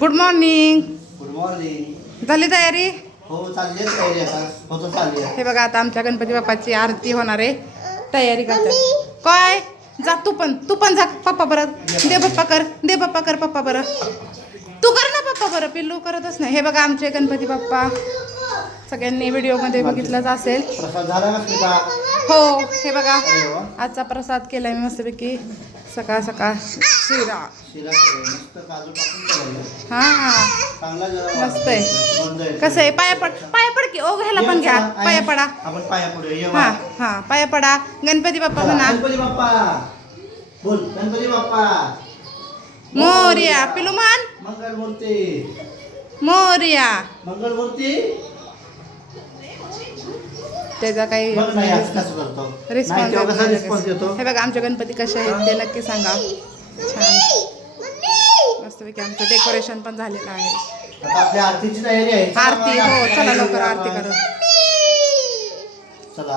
Good morning. Good morning. झाली तयारी? हो चालली आहे तयारी आता. होतं चालली आहे. हे बघा आता आमच्या गणपती बाप्पाची आरती होणार आहे. तयारी करतात काय? जा तू पण जा. पप्पा बरं दे. पप्पा कर पप्पा बरं. तू कर ना पप्पा बरं. पिल्लू करतच नाही. हे बघा आमचे गणपती बाप्पा. सगळ्यांनी व्हिडिओमध्ये बघितलंच असेल. प्रसाद झाला नसतो का? हो हे बघा अरे वा. आजचा प्रसाद केलाय मी मस्तपैकी. सकाळ शिरा. शिरा केलाय. मस्त काजू टाकून केलाय. हा चांगला जरा मस्त आहे. मस्त आहे. कसं आहे? पाया पड की. ओ ह्याला पण घ्या. पाया पडा. आपण पाया पडूया. ये हा बा. हा पाया पडा. गणपती बाप्पा म्हणा. गणपती बाप्पा बोल. गणपती बाप्पा मोरया. पिलू मान. मंगलमूर्ती. मोरया. मंगलमूर्ती. त्याचा काही बघ नाही आज कसं करतो. नाही रिस्पॉन्स तेव्हा कसा रिस्पॉन्स देतो. हे बघा आमचे गणपती कसे आहेत ते नक्की सांगा. छान मस्तपैकी आमचं डेकोरेशन पण झालेलं आहे. आता आपल्या आरतीची तयारी आहे. आरती हो चला लवकर आरती करू. चला